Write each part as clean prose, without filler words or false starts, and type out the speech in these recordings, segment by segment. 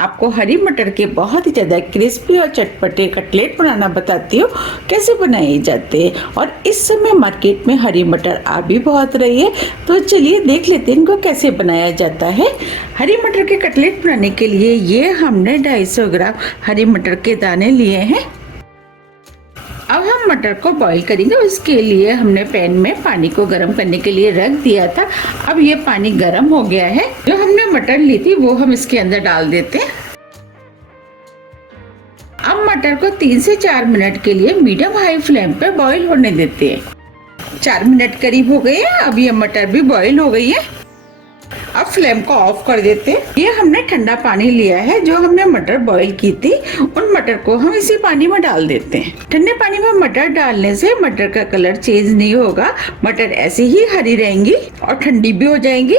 आपको हरी मटर के बहुत ही ज़्यादा क्रिस्पी और चटपटे कटलेट बनाना बताती हूँ कैसे बनाए जाते हैं। और इस समय मार्केट में हरी मटर आ भी बहुत रही है, तो चलिए देख लेते हैं इनको कैसे बनाया जाता है। हरी मटर के कटलेट बनाने के लिए ये हमने 250 ग्राम हरी मटर के दाने लिए हैं। अब हम मटर को बॉईल करेंगे। उसके लिए हमने पैन में पानी को गर्म करने के लिए रख दिया था। अब ये पानी गर्म हो गया है। जो हमने मटर ली थी वो हम इसके अंदर डाल देते हैं। अब मटर को 3 से 4 मिनट के लिए मीडियम हाई फ्लेम पे बॉईल होने देते हैं। 4 मिनट करीब हो गए हैं। अब ये मटर भी बॉईल हो गई है। अब फ्लेम को ऑफ कर देते हैं। ये हमने ठंडा पानी लिया है। जो हमने मटर बॉईल की थी उन मटर को हम इसी पानी में डाल देते हैं। ठंडे पानी में मटर डालने से मटर का कलर चेंज नहीं होगा, मटर ऐसे ही हरी रहेंगी और ठंडी भी हो जाएंगी।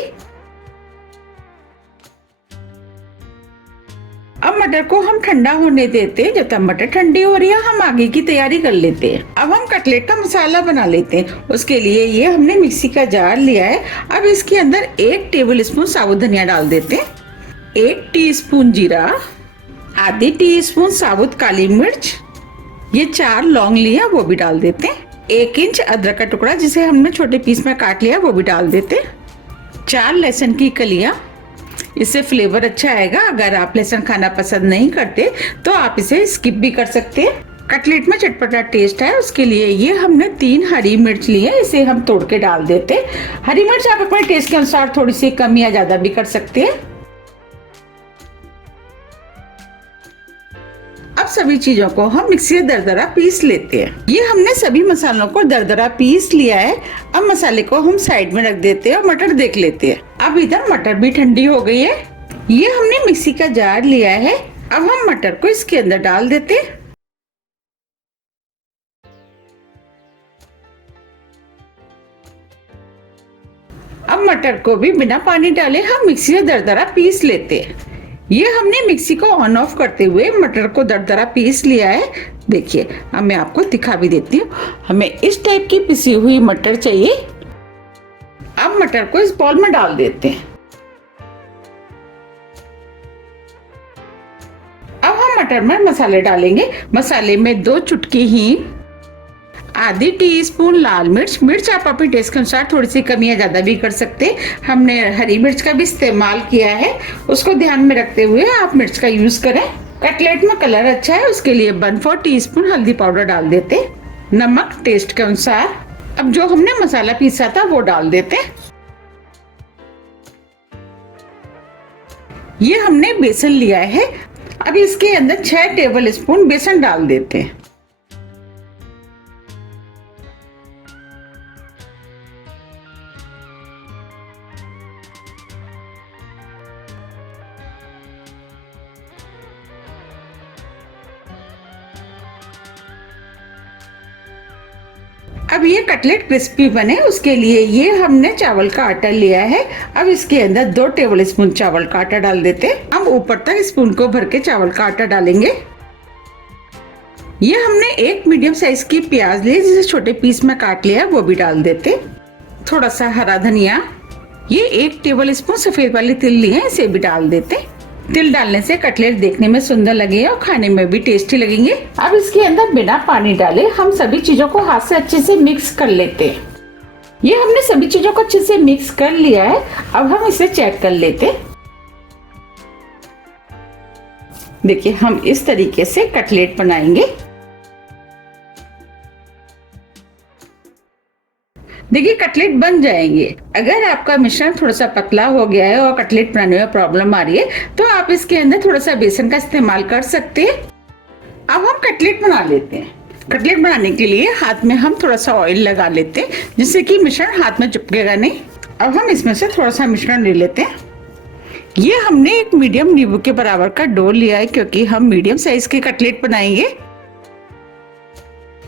अब मटर को हम ठंडा होने देते हैं। जब तक मटर ठंडी हो रही है हम आगे की तैयारी कर लेते हैं। अब हम कटलेट का मसाला बना लेते हैं। उसके लिए ये हमने मिक्सी का जार लिया है। अब इसके अंदर 1 टेबल स्पून साबुत धनिया डाल देते हैं, 1 टीस्पून जीरा, आधी टीस्पून साबुत काली मिर्च, ये 4 लौंग लिया वो भी डाल देते हैं, 1 इंच अदरक का टुकड़ा जिसे हमने छोटे पीस में काट लिया वो भी डाल देते हैं, 4 लहसुन की कलियां, इससे फ्लेवर अच्छा आएगा। अगर आप लहसुन खाना पसंद नहीं करते तो आप इसे स्किप भी कर सकते हैं। कटलेट में चटपटा टेस्ट है, उसके लिए ये हमने 3 हरी मिर्च ली है, इसे हम तोड़ के डाल देते हैं। हरी मिर्च आप अपने टेस्ट के अनुसार थोड़ी सी कम या ज्यादा भी कर सकते हैं। अब सभी चीजों को हम मिक्सी में दरदरा पीस लेते हैं। ये हमने सभी मसालों को दरदरा पीस लिया है। अब मसाले को हम साइड में रख देते हैं और मटर देख लेते हैं। अब इधर मटर भी ठंडी हो गई है। ये हमने मिक्सी का जार लिया है। अब हम मटर को इसके अंदर डाल देते हैं। अब मटर को भी बिना पानी डाले हम मिक्सी में दरदरा पीस लेते हैं। ये हमने मिक्सी को ऑन ऑफ करते हुए मटर को दरदरा पीस लिया है। देखिए, अब मैं आपको दिखा भी देती हूँ। हमें इस टाइप की पिसी हुई मटर चाहिए। अब मटर को इस बाउल में डाल देते हैं। अब हम मटर में मसाले डालेंगे। मसाले में 2 चुटकी हींग, आधी टीस्पून लाल मिर्च, मिर्च आप अपने टेस्ट के अनुसार थोड़ी सी कमी या ज्यादा भी कर सकते हैं। हमने हरी मिर्च का भी इस्तेमाल किया है, उसको ध्यान में रखते हुए आप मिर्च का यूज करें। कटलेट में कलर अच्छा है, उसके लिए 1/4 टीस्पून हल्दी पाउडर डाल देते। नमक टेस्ट के अनुसार। अब जो हमने मसाला पीसा था वो डाल देते। ये हमने बेसन लिया है। अब इसके अंदर 6 टेबल स्पून बेसन डाल देते हैं। अब ये कटलेट क्रिस्पी बने उसके लिए ये हमने चावल का आटा लिया है। अब इसके अंदर 2 टेबल स्पून चावल का आटा डाल देते हैं। हम ऊपर तक स्पून को भर के चावल का आटा डालेंगे। ये हमने 1 मीडियम साइज की प्याज ली जिसे छोटे पीस में काट लिया वो भी डाल देते। थोड़ा सा हरा धनिया, ये 1 टेबल स्पून सफेद वाली तिल लिए इसे भी डाल देते। तिल डालने से कटलेट देखने में सुंदर लगेगा और खाने में भी टेस्टी लगेंगे। अब इसके अंदर बिना पानी डाले हम सभी चीजों को हाथ से अच्छे से मिक्स कर लेते हैं। ये हमने सभी चीजों को अच्छे से मिक्स कर लिया है। अब हम इसे चेक कर लेते। देखिए, हम इस तरीके से कटलेट बनाएंगे। देखिए, कटलेट बन जाएंगे। अगर आपका मिश्रण थोड़ा सा पतला हो गया है और कटलेट बनाने में प्रॉब्लम आ रही है तो आप इसके अंदर थोड़ा सा बेसन का इस्तेमाल कर सकते हैं। अब हम कटलेट बना लेते हैं। कटलेट बनाने के लिए हाथ में हम थोड़ा सा ऑयल लगा लेते हैं जिससे कि मिश्रण हाथ में चिपकेगा नहीं। अब हम इसमें से थोड़ा सा मिश्रण ले लेते हैं। ये हमने 1 मीडियम नींबू के बराबर का डो लिया है क्योंकि हम मीडियम साइज के कटलेट बनाएंगे।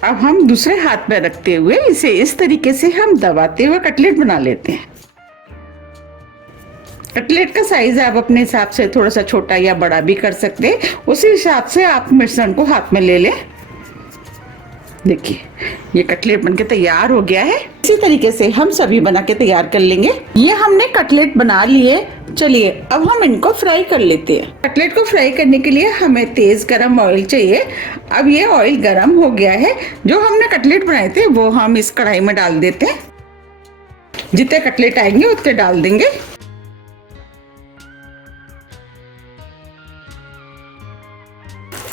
अब हम दूसरे हाथ में रखते हुए इसे इस तरीके से हम दबाते हुए कटलेट बना लेते हैं। कटलेट का साइज आप अपने हिसाब से थोड़ा सा छोटा या बड़ा भी कर सकते हैं। उसी हिसाब से आप मिश्रण को हाथ में ले लें। देखिए ये कटलेट बनके तैयार हो गया है। इसी तरीके से हम सभी बना के तैयार कर लेंगे। ये हमने कटलेट बना लिए। चलिए अब हम इनको फ्राई कर लेते हैं। कटलेट को फ्राई करने के लिए हमें तेज गरम ऑयल चाहिए। अब ये ऑयल गरम हो गया है। जो हमने कटलेट बनाए थे वो हम इस कढ़ाई में डाल देते हैं। जितने कटलेट आएंगे उतने डाल देंगे।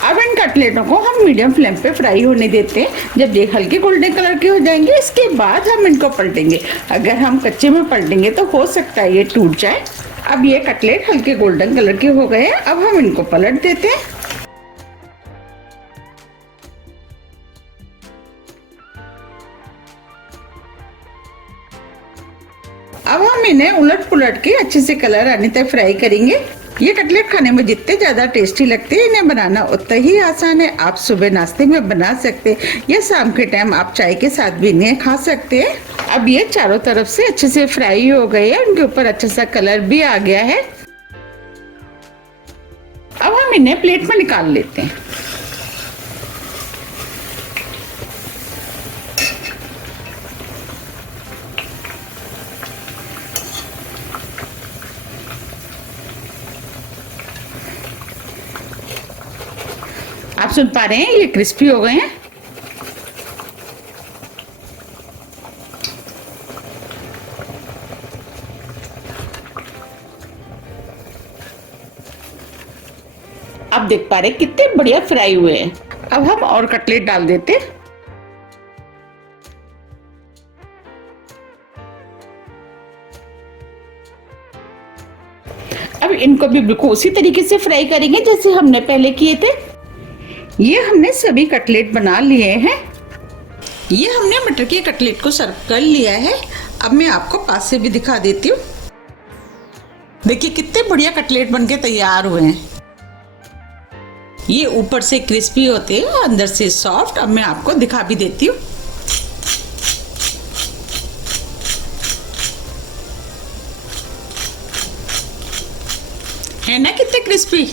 अब इन कटलेटों को हम मीडियम फ्लेम पे फ्राई होने देते हैं। जब ये हल्के गोल्डन कलर के हो जाएंगे इसके बाद हम इनको पलटेंगे। अगर हम कच्चे में पलटेंगे तो हो सकता है ये टूट जाए। अब ये कटलेट हल्के गोल्डन कलर के हो गए हैं। अब हम इनको पलट देते हैं। अब हम इन्हें उलट पुलट के अच्छे से कलर आने तक फ्राई करेंगे। ये कटलेट खाने में जितने ज्यादा टेस्टी लगते हैं इन्हें बनाना उतना ही आसान है। आप सुबह नाश्ते में बना सकते हैं या शाम के टाइम आप चाय के साथ भी इन्हें खा सकते हैं। अब ये चारों तरफ से अच्छे से फ्राई हो गए हैं। उनके ऊपर अच्छा सा कलर भी आ गया है। अब हम इन्हें प्लेट में निकाल लेते हैं। आप सुन पा रहे हैं ये क्रिस्पी हो गए हैं। आप देख पा रहे हैं कितने बढ़िया फ्राई हुए हैं। अब हम और कटलेट डाल देते हैं। अब इनको भी बिल्कुल उसी तरीके से फ्राई करेंगे जैसे हमने पहले किए थे। ये हमने सभी कटलेट बना लिए हैं। ये हमने मटर के कटलेट को सर्व कर लिया है। अब मैं आपको पास से भी दिखा देती हूँ। देखिए कितने बढ़िया कटलेट बनके तैयार हुए हैं। ये ऊपर से क्रिस्पी होते हैं अंदर से सॉफ्ट। अब मैं आपको दिखा भी देती हूँ। है ना कितने क्रिस्पी।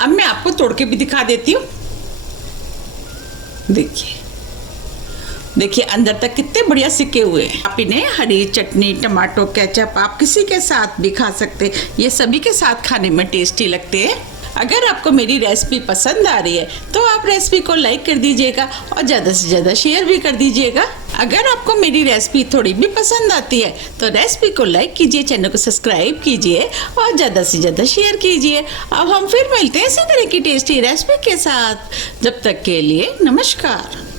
अब मैं आपको तोड़ के भी दिखा देती हूँ। देखिए देखिए अंदर तक कितने बढ़िया सिके हुए हैं। आप इन्हें हरी चटनी टमाटो केचप आप किसी के साथ भी खा सकते हैं। ये सभी के साथ खाने में टेस्टी लगते हैं। अगर आपको मेरी रेसिपी पसंद आ रही है तो आप रेसिपी को लाइक कर दीजिएगा और ज़्यादा से ज़्यादा शेयर भी कर दीजिएगा। अगर आपको मेरी रेसिपी थोड़ी भी पसंद आती है तो रेसिपी को लाइक कीजिए, चैनल को सब्सक्राइब कीजिए और ज़्यादा से ज़्यादा शेयर कीजिए। अब हम फिर मिलते हैं इसी तरह की टेस्टी रेसिपी के साथ। जब तक के लिए नमस्कार।